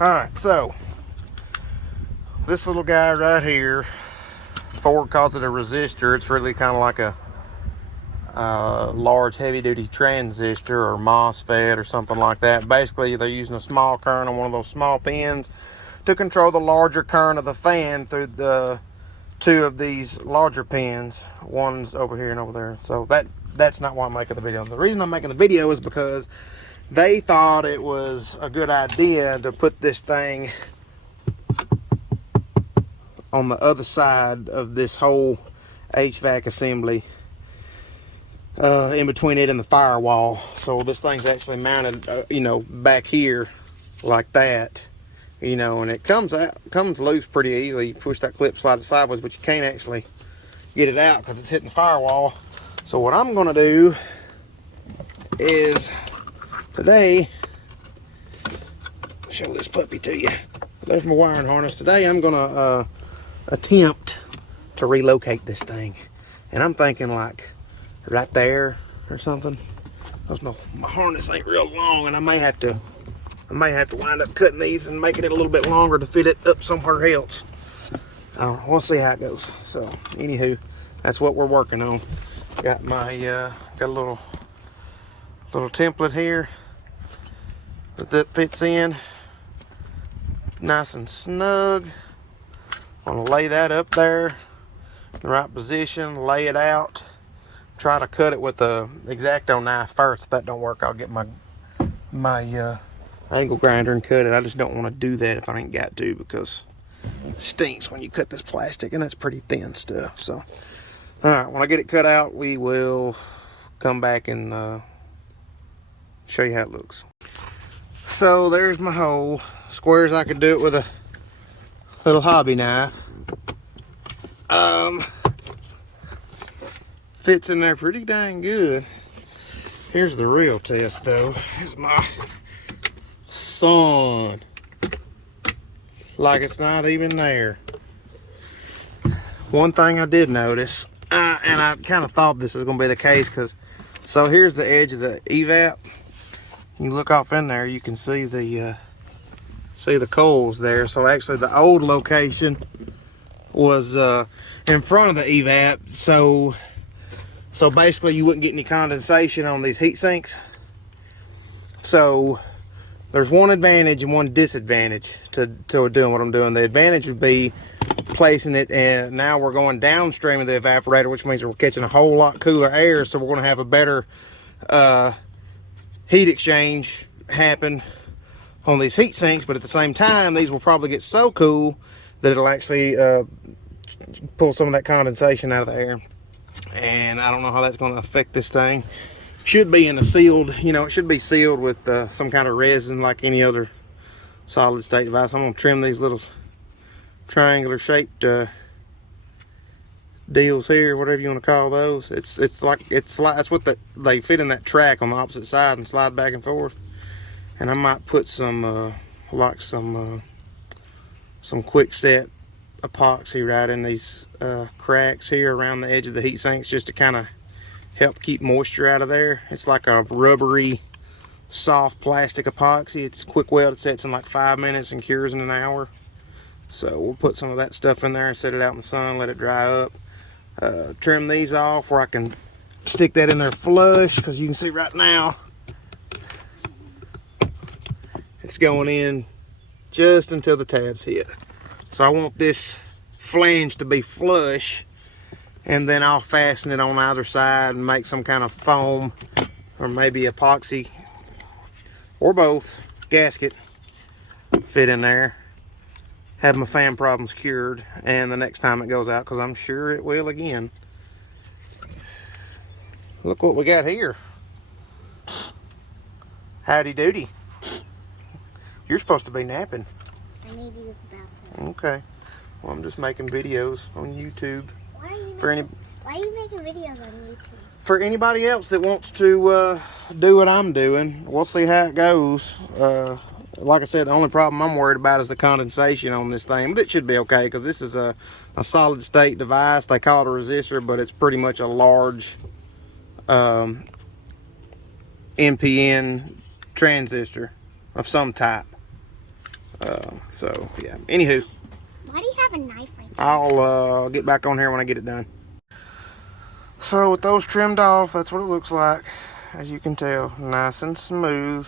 Alright, so this little guy right here, Ford calls it a resistor. It's really kind of like a large heavy duty transistor or MOSFET or something like that. Basically, they're using a small current on one of those small pins to control the larger current of the fan through the two of these larger pins. One's over here and over there. So that's not why I'm making the video. The reason I'm making the video is because they thought it was a good idea to put this thing on the other side of this whole HVAC assembly, in between it and the firewall. So this thing's actually mounted, back here like that, and it comes loose pretty easily. You push that clip, slide it sideways, but you can't actually get it out because it's hitting the firewall. So what I'm gonna do is today, show this puppy to you. There's my wiring harness. Today I'm gonna attempt to relocate this thing, and I'm thinking like right there or something. Because my harness ain't real long, and I may have to wind up cutting these and making it a little bit longer to fit it up somewhere else. We'll see how it goes. So anywho, that's what we're working on. Got my got a little template here that fits in nice and snug. I'm gonna lay that up there in the right position, lay it out, try to cut it with a X-Acto knife first. If that don't work, I'll get my angle grinder and cut it. I just don't want to do that if I ain't got to, because it stinks when you cut this plastic, and that's pretty thin stuff. So all right, when I get it cut out, we will come back and show you how it looks. So there's my hole, square as I could do it with a little hobby knife. Fits in there pretty dang good. Here's the real test though. Here's my son. Like it's not even there. One thing I did notice, and I kind of thought this was going to be the case, because so here's the edge of the evap. You look off in there, you can see the coils there. So actually the old location was in front of the evap, so basically you wouldn't get any condensation on these heat sinks. So there's one advantage and one disadvantage to doing what I'm doing. The advantage would be placing it, and now we're going downstream of the evaporator, which means we're catching a whole lot cooler air, so we're going to have a better heat exchange happen on these heat sinks. But at the same time, these will probably get so cool that it'll actually pull some of that condensation out of the air, and I don't know how that's going to affect this thing. Should be in a sealed, it should be sealed with some kind of resin like any other solid state device. I'm going to trim these little triangular shaped deals here, whatever you want to call those. It's that's what they fit in that track on the opposite side and slide back and forth. And I might put some quick set epoxy right in these cracks here around the edge of the heat sinks, just to kind of help keep moisture out of there. It's like a rubbery, soft plastic epoxy. It's quick weld. It sets in like 5 minutes and cures in an hour. So we'll put some of that stuff in there and set it out in the sun, let it dry up. Trim these off where I can stick that in there flush, because you can see right now it's going in just until the tabs hit. So I want this flange to be flush, and then I'll fasten it on either side and make some kind of foam or maybe epoxy or both gasket fit in there. Have my fan problems cured, and the next time it goes out, because I'm sure it will again. Look what we got here. Howdy doody. You're supposed to be napping. I need to use the bathroom. Okay. Well, I'm just making videos on YouTube. Why are you Why are you making videos on YouTube? For anybody else that wants to do what I'm doing. We'll see how it goes. Like I said, the only problem I'm worried about is the condensation on this thing, but it should be okay, because this is a solid state device. They call it a resistor, but it's pretty much a large NPN transistor of some type. So yeah. Anywho, Why do you have a knife right there? I'll get back on here when I get it done. So with those trimmed off, that's what it looks like. As you can tell, nice and smooth.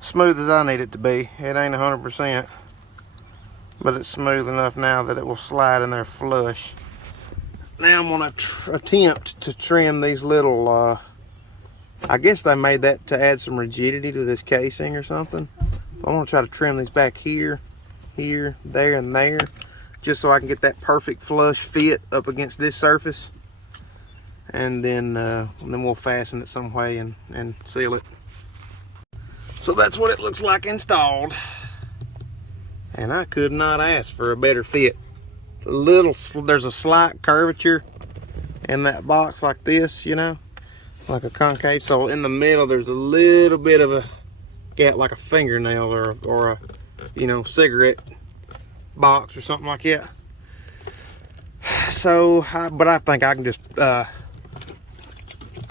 Smooth as I need it to be. It ain't 100%, but it's smooth enough now that it will slide in there flush. Now I'm gonna attempt to trim these little, I guess they made that to add some rigidity to this casing or something. I'm gonna try to trim these back here, here, there, and there, just so I can get that perfect flush fit up against this surface. And then we'll fasten it some way and seal it. So that's what it looks like installed. And I could not ask for a better fit. It's a little, there's a slight curvature in that box like this, you know, like a concave. So in the middle, there's a little bit of a gap, like a fingernail or a, you know, cigarette box or something like that. So, but I think I can just,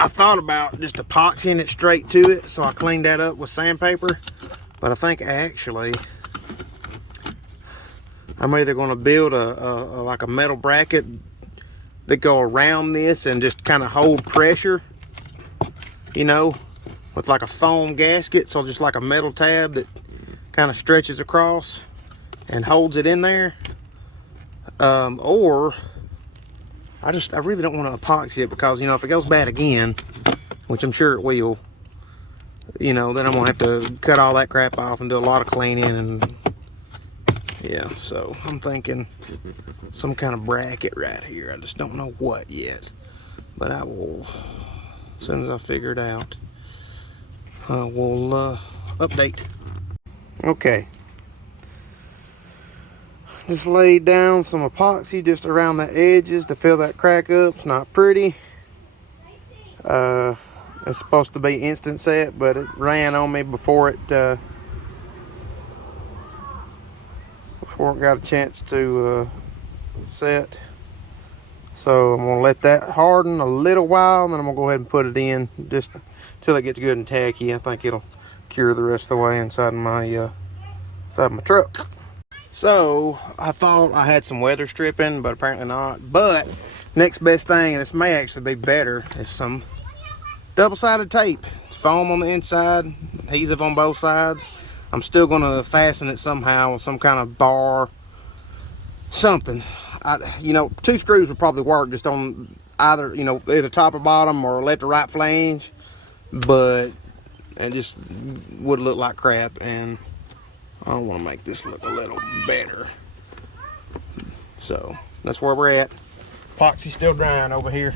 I thought about just epoxying it straight to it, so I cleaned that up with sandpaper. But I think actually I'm either going to build a like a metal bracket that go around this and just kind of hold pressure, you know, with like a foam gasket, so just like a metal tab that kind of stretches across and holds it in there, or I really don't want to epoxy it, because, you know, if it goes bad again, which I'm sure it will, you know, then I'm gonna have to cut all that crap off and do a lot of cleaning. And yeah, so I'm thinking some kind of bracket right here. I just don't know what yet, but I will, as soon as I figure it out, I will update. Okay, just laid down some epoxy just around the edges to fill that crack up. It's not pretty. It's supposed to be instant set, but it ran on me before it got a chance to set. So I'm gonna let that harden a little while, and then I'm gonna go ahead and put it in just till it gets good and tacky. I think it'll cure the rest of the way inside my truck. So I thought I had some weather stripping, but apparently not. But next best thing, and this may actually be better, is some double-sided tape. It's foam on the inside, adhesive on both sides. I'm still going to fasten it somehow with some kind of bar, something. You know, 2 screws would probably work just on either, you know, either top or bottom or left or right flange, but it just would look like crap, and I want to make this look a little better. So that's where we're at. Epoxy's still drying over here.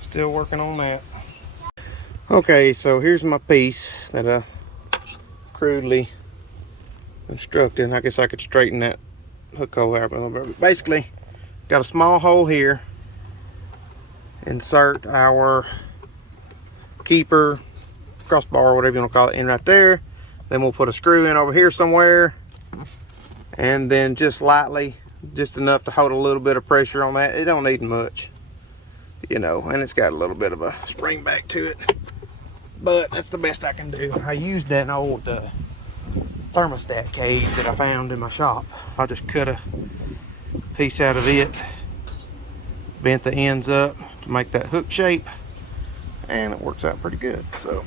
Still working on that. Okay, so here's my piece that I crudely constructed. I guess I could straighten that hook hole out a little bit. But basically, got a small hole here. Insert our keeper, crossbar, whatever you want to call it, in right there. Then we'll put a screw in over here somewhere, and then just lightly, just enough to hold a little bit of pressure on that. It don't need much, you know, and it's got a little bit of a spring back to it, but that's the best I can do. I used that old thermostat cage that I found in my shop. I just cut a piece out of it, bent the ends up to make that hook shape, and it works out pretty good. So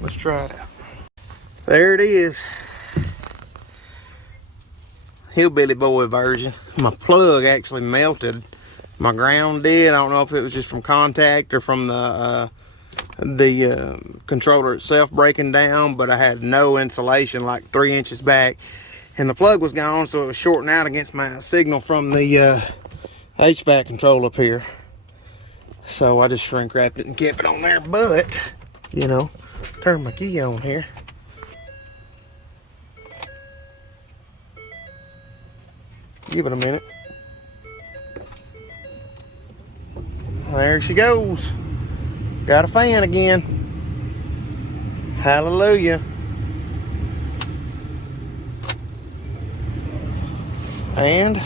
let's try it out. There it is, hillbilly boy version. My plug actually melted. My ground did. I don't know if it was just from contact or from the controller itself breaking down, but I had no insulation, like 3 inches back, and the plug was gone, so it was shorting out against my signal from the HVAC control up here. So I just shrink wrapped it and kept it on there. But, you know, turn my key on here. Give it a minute. There she goes. Got a fan again. Hallelujah. And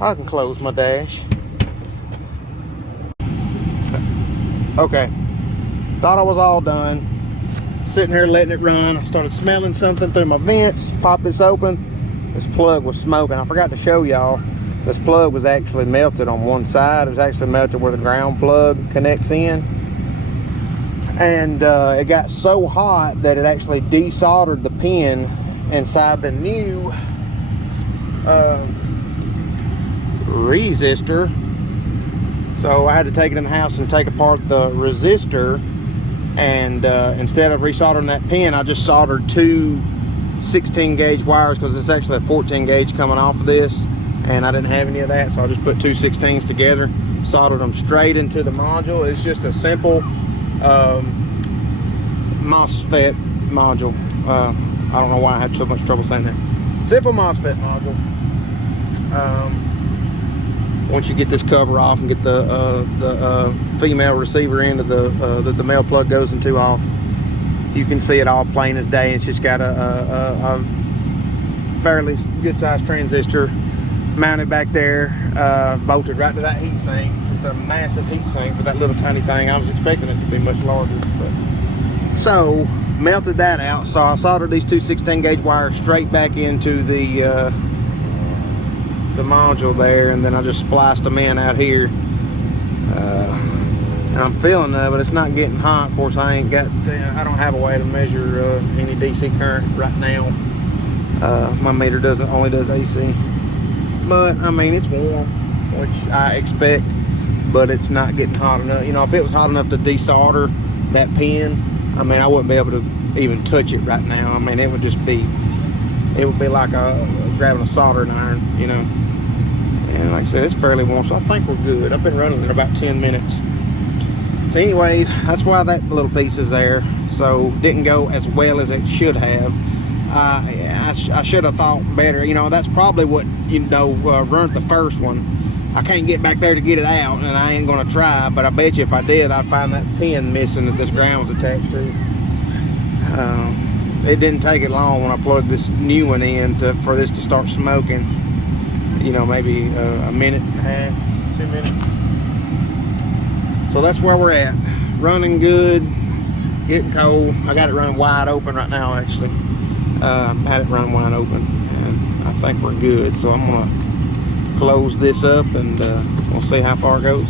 I can close my dash. Okay. thought I was all done. Sitting here letting it run. I started smelling something through my vents. Popped this open. This plug was smoking. I forgot to show y'all. This plug was actually melted on one side. It was actually melted where the ground plug connects in. And it got so hot that it actually desoldered the pin inside the new resistor. So I had to take it in the house and take apart the resistor, and instead of resoldering that pin, I just soldered two 16 gauge wires, because it's actually a 14 gauge coming off of this, and I didn't have any of that, so I just put two 16s together, soldered them straight into the module. It's just a simple MOSFET module. I don't know why I had so much trouble saying that. Simple MOSFET module. Once you get this cover off and get the female receiver end of that the male plug goes into off, you can see it all plain as day. It's just got a fairly good sized transistor mounted back there, bolted right to that heat sink. Just a massive heat sink for that little tiny thing. I was expecting it to be much larger, but so melted that out. So I soldered these two 16 gauge wires straight back into the module there, and then I just spliced them in out here. And I'm feeling that, but it's not getting hot. Of course, I don't have a way to measure any DC current right now. My meter only does AC, but I mean, it's warm, which I expect, but it's not getting hot enough. You know, if it was hot enough to desolder that pin, I mean, I wouldn't be able to even touch it right now. I mean, it would be like grabbing a soldering iron, you know. And like I said, it's fairly warm, so I think we're good. I've been running in about 10 minutes. So anyways, that's why that little piece is there. So didn't go as well as it should have. I should have thought better. You know, that's probably what, you know, ruined the first one. I can't get back there to get it out, and I ain't gonna try, but I bet you if I did, I'd find that pin missing that this ground was attached to. It didn't take it long when I plugged this new one in for this to start smoking. You know, maybe a minute and a half, 2 minutes. So that's where we're at. Running good, getting cold. I got it running wide open right now, actually. I had it running wide open, and I think we're good. So I'm gonna close this up, and we'll see how far it goes.